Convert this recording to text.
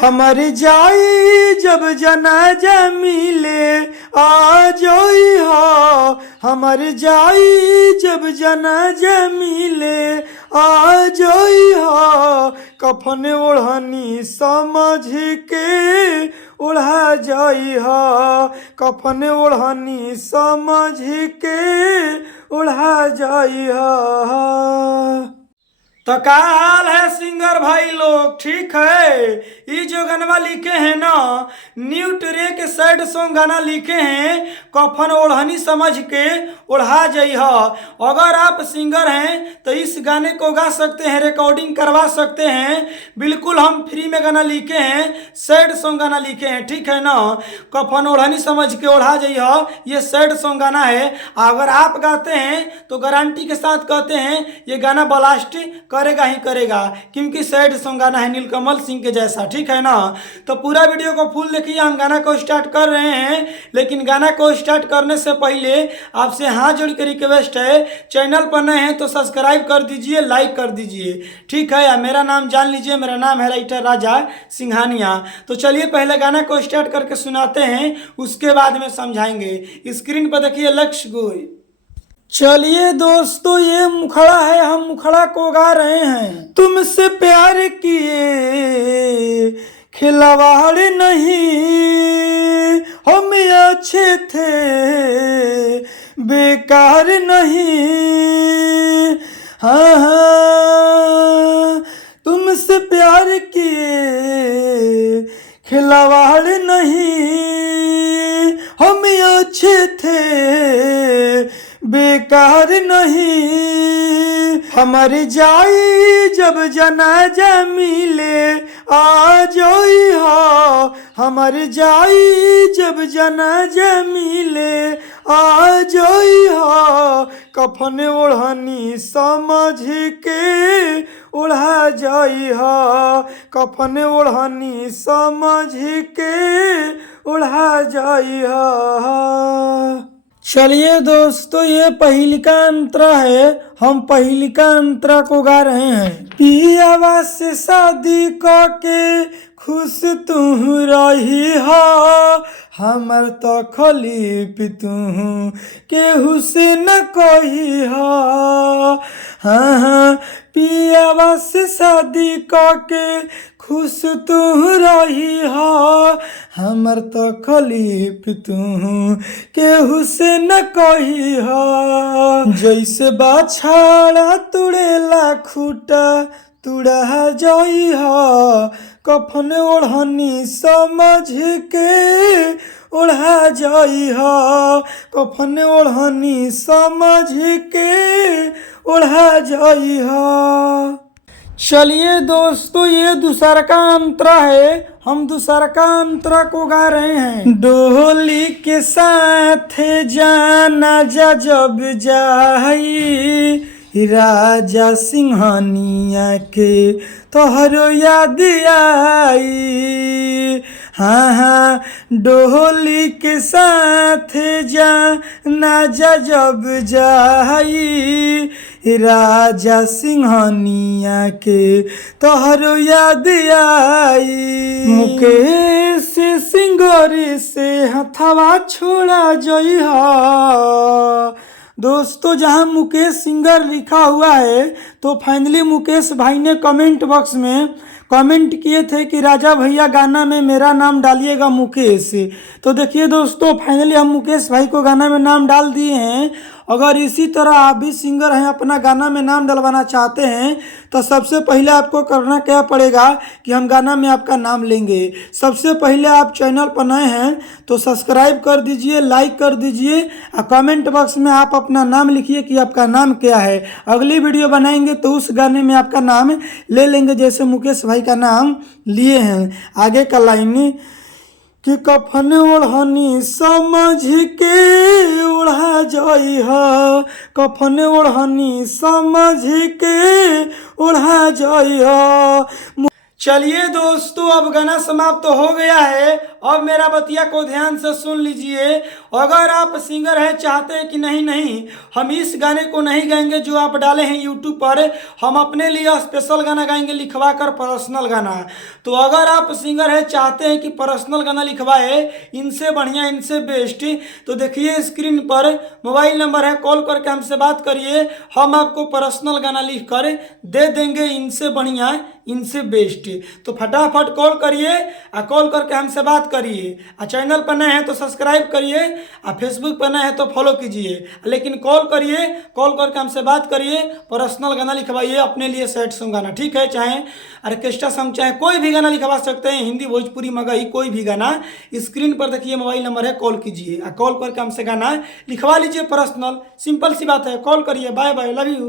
हमर जाई जब जनाजा मिले आ जोई हो। हमर जाई जब जनाजा मिले आ जोई हो। कफन ओढ़नी समझ के ओढ़ा जाई हो। कफन ओढ़नी समझ के ओढ़ा जाई हो। तो का हाल है सिंगर भाई लोग, ठीक है? ये जो गाना लिखे हैं ना, न्यू ट्रे के सैड सॉन्ग गाना लिखे हैं, कफन ओढ़नी समझ के ओढ़ा जाइ हो। अगर आप सिंगर हैं तो इस गाने को गा सकते हैं, रिकॉर्डिंग करवा सकते हैं। बिल्कुल हम फ्री में गाना लिखे हैं, सैड सॉन्ग गाना लिखे हैं, ठीक है ना? कफन ओढ़नी समझ के ओढ़ा जाइ हो, ये सैड सॉन्ग गाना है। अगर आप गाते हैं तो गारंटी के साथ कहते हैं ये गाना ब्लास्ट करेगा ही करेगा, क्योंकि सैड सॉन्ग गाना है नीलकमल सिंह के जैसा, ठीक है ना? तो पूरा वीडियो को फुल देखिए, हम गाना को स्टार्ट कर रहे हैं। लेकिन गाना को स्टार्ट करने से पहले आपसे हाथ जोड़ के रिक्वेस्ट है, चैनल पर नए हैं तो सब्सक्राइब कर दीजिए, लाइक कर दीजिए, ठीक है? या मेरा नाम जान लीजिए, मेरा नाम है राइटर राजा सिंघानिया। तो चलिए पहले गाना को स्टार्ट करके सुनाते हैं, उसके बाद में समझाएंगे। स्क्रीन पर देखिए लक्ष्य गोई। चलिए दोस्तों, ये मुखड़ा है, हम मुखड़ा को गा रहे हैं। तुमसे प्यार किए खिलवाड़ नहीं, हम अच्छे थे बेकार नहीं। हाँ हाँ, तुमसे प्यार किए खिलवाड़ नहीं, हम अच्छे थे बेकार नहीं। हमर जाई जब जनाजा मिले आ जोई हो। हमर जाई जब जनाजा मिले आ जोई हो। कफन ओढ़नी समझ के ओढ़ा जाई हो। कफन ओढ़नी समझ के ओढ़ा जाई हो। चलिए दोस्तों, ये पहिलिका अंतरा है, हम पहिलिका अंतरा को गा रहे हैं। पियावा से शादी के खुश तू रही हो, हमर तो खलीफ तू केहू से न कही हो। हाँ हाँ, पियावा से शादी के खुश तू रही हो, हमर तो खलीफ तू केहू से न कही हो। जैसे बाछाड़ा तुड़ेला खूटा तुड़ा जाई हो। कफन ओढ़नी समझ के ओढ़ा जाई हो। कफन ओढ़नी समझ के ओढ़ा जाई हो। चलिए दोस्तों, ये दूसरा का अंतरा है, हम दूसरा का अंतरा को गा रहे हैं। डोली के साथ जाना जा जब जाई, राजा सिंहानिया के तोहरो याद आई। हाँ हाँ, डोली के साथ जाना जा जब जाई, राजा सिंहानिया के तोहरो याद आई। मुकेश सिंगरी से हथवा छोड़ा जई हो। दोस्तों, जहां मुकेश सिंगर लिखा हुआ है तो फाइनली मुकेश भाई ने कमेंट बॉक्स में कमेंट किए थे कि राजा भैया गाना में मेरा नाम डालिएगा मुकेश। तो देखिए दोस्तों, फाइनली हम मुकेश भाई को गाना में नाम डाल दिए हैं। अगर इसी तरह आप भी सिंगर हैं, अपना गाना में नाम डलवाना चाहते हैं, तो सबसे पहले आपको करना क्या पड़ेगा कि हम गाना में आपका नाम लेंगे। सबसे पहले आप चैनल पर नए हैं तो सब्सक्राइब कर दीजिए, लाइक कर दीजिए और कमेंट बॉक्स में आप अपना नाम लिखिए कि आपका नाम क्या है। अगली वीडियो बनाएंगे तो उस गाने में आपका नाम ले लेंगे, जैसे मुकेश भाई का नाम लिए हैं। आगे का लाइन कि कफन ओढ़नी समझ के ओढ़ा जाई हो। कफन ओढ़नी समझ के ओढ़ा जाई हो। चलिए दोस्तों, अब गाना समाप्त तो हो गया है। अब मेरा बतिया को ध्यान से सुन लीजिए। अगर आप सिंगर हैं, चाहते हैं कि नहीं नहीं हम इस गाने को नहीं गाएंगे जो आप डाले हैं यूट्यूब पर, हम अपने लिए स्पेशल गाना गाएंगे लिखवा कर, पर्सनल गाना। तो अगर आप सिंगर हैं, चाहते हैं कि पर्सनल गाना लिखवाए, इनसे बढ़िया, इनसे बेस्ट, तो देखिए स्क्रीन पर मोबाइल नंबर है, कॉल करके हमसे बात करिए। हम आपको पर्सनल गाना लिख कर दे देंगे, इनसे बढ़िया, इनसे बेस्ट। तो फटाफट कॉल करिए, और कॉल करके हमसे बात करिए। और चैनल पर नए हैं तो सब्सक्राइब करिए, और फेसबुक पर नए हैं तो फॉलो कीजिए। लेकिन कॉल करिए, कॉल करके हमसे बात करिए, पर्सनल गाना लिखवाइए अपने लिए, सैड सॉन्ग गाना, ठीक है? चाहे ऑर्केस्ट्रा सॉन्ग, चाहे कोई भी गाना लिखवा सकते हैं, हिंदी, भोजपुरी, मगही, कोई भी गाना। स्क्रीन पर देखिए मोबाइल नंबर है, कॉल कीजिए, और कॉल करके हमसे गाना लिखवा लीजिए पर्सनल। सिंपल सी बात है, कॉल करिए। Bye bye, love you.